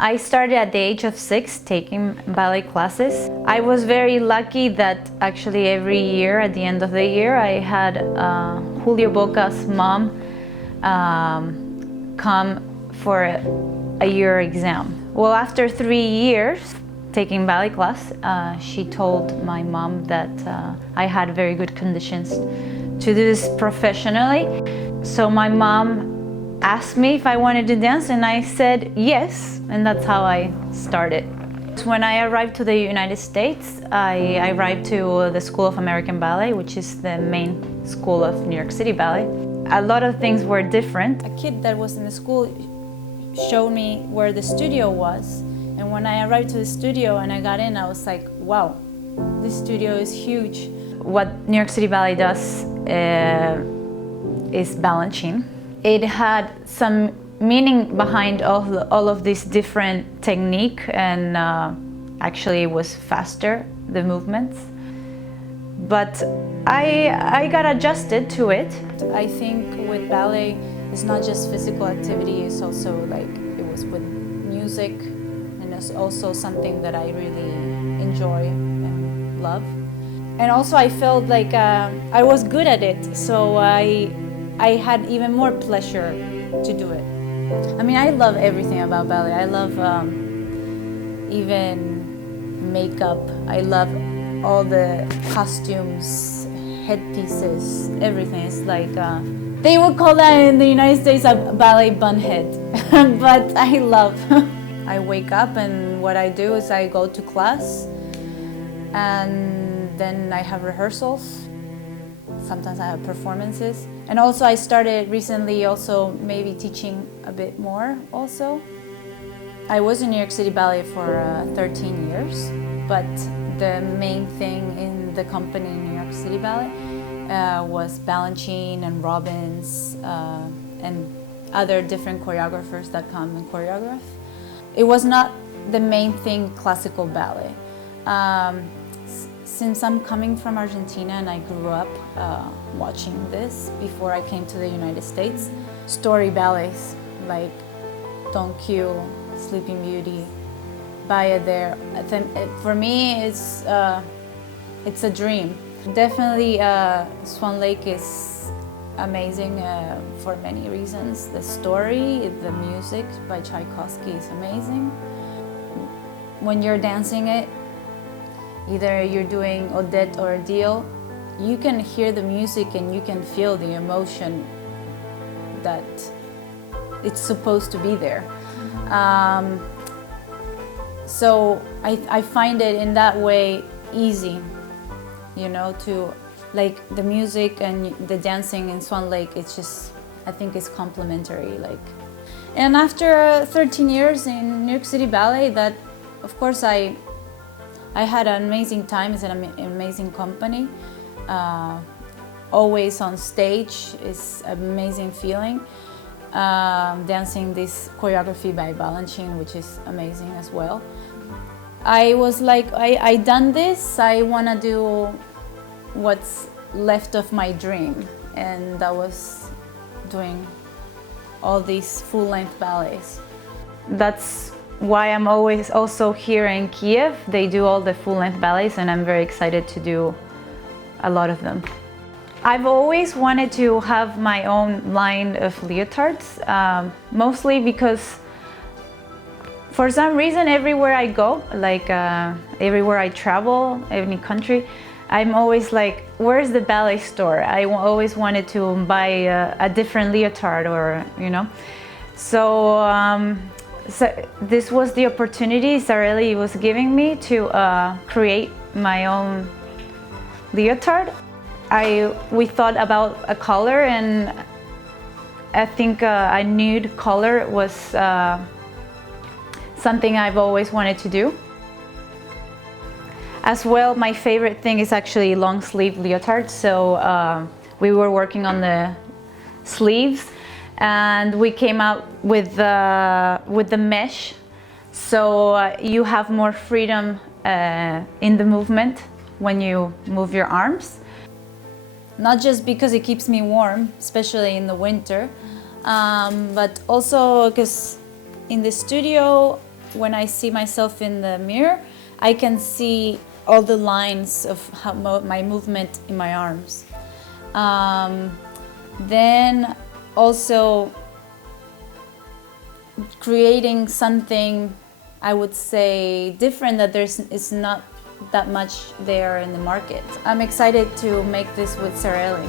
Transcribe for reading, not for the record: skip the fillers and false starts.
I started at the age of 6 taking ballet classes. I was very lucky that actually every year, at the end of the year, I had Julio Boca's mom come for a year exam. Well, after 3 years taking ballet class, she told my mom that I had very good conditions to do this professionally. So my mom asked me if I wanted to dance, and I said yes, and that's how I started. When I arrived to the United States, I arrived to the School of American Ballet, which is the main school of New York City Ballet. A lot of things were different. A kid that was in the school showed me where the studio was, and when I arrived to the studio and I got in, I was like, wow, this studio is huge. What New York City Ballet does is balancing. It had some meaning behind all of this different technique, and actually it was faster, the movements. But I got adjusted to it. I think with ballet, it's not just physical activity, it's also like, it was with music, and it's also something that I really enjoy and love. And also I felt like I was good at it, so I had even more pleasure to do it. I mean, I love everything about ballet. I love even makeup. I love all the costumes, headpieces, everything. It's like, they would call that in the United States a ballet bun head, but I love. I wake up and what I do is I go to class, and then I have rehearsals. Sometimes I have performances. And also I started recently also maybe teaching a bit more also. I was in New York City Ballet for 13 years, but the main thing in the company in New York City Ballet was Balanchine and Robbins and other different choreographers that come and choreograph. It was not the main thing classical ballet. Since I'm coming from Argentina and I grew up watching this before I came to the United States, story ballets like Don Q, Sleeping Beauty, Bayadere, for me it's a dream. Definitely Swan Lake is amazing for many reasons. The story, the music by Tchaikovsky is amazing. When you're dancing it, either you're doing Odette or Adele, you can hear the music and you can feel the emotion that it's supposed to be there. So I find it in that way easy, you know, to like the music and the dancing in Swan Lake, it's just, I think it's complementary. Like, and after 13 years in New York City Ballet, that of course I had an amazing time. It's an amazing company. Always on stage is an amazing feeling. Dancing this choreography by Balanchine, which is amazing as well. I was like, I done this, I want to do what's left of my dream. And that was doing all these full-length ballets. That's why I'm always also here in Kiev. They do all the full-length ballets, and I'm very excited to do a lot of them. I've always wanted to have my own line of leotards, mostly because for some reason everywhere I go, like everywhere I travel, any country, I'm always like, where's the ballet store? I always wanted to buy a different leotard, or, you know. So this was the opportunity Zarely was giving me to create my own leotard. We thought about a color, and I think a nude color was something I've always wanted to do. As well, my favorite thing is actually long sleeve leotards. So we were working on the sleeves, and we came out with the mesh, so you have more freedom in the movement when you move your arms. Not just because it keeps me warm, especially in the winter, but also because in the studio when I see myself in the mirror, I can see all the lines of how my movement in my arms. Then also creating something, I would say, different, that it's not that much there in the market. I'm excited to make this with Zarely.